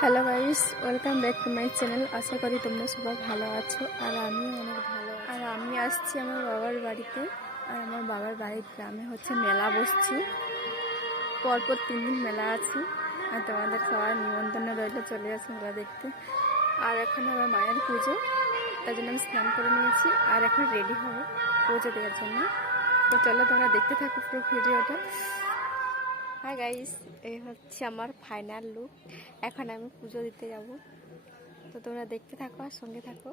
Hello guys, welcome back to my channel. আশা করি তোমরা সবাই ভালো আছো আর আমিও অনেক ভালো আছি। আর আমি আসছি আমার বাবার বাড়িতে। আর আমার বাবার বাড়ির গ্রামে হচ্ছে মেলা বসছে, পরপর 3 দিন মেলা আছে। আর তোমাদের সবার নিমন্ত্রণ রইলে চলে আসে মেলা দেখতে। আর এখন আমার মায়ের পুজো, তার জন্য আমি স্নান করে নিয়েছি আর এখন রেডি হবো পুজো দেওয়ার জন্য। তো চলো তোমরা দেখতে থাকো পুরো ভিডিওটা। হাই গাইস, এই হচ্ছে আমার ফাইনাল লুক। এখন আমি পুজো দিতে যাব, তো তোমরা দেখতে থাকো আর সঙ্গে থাকো।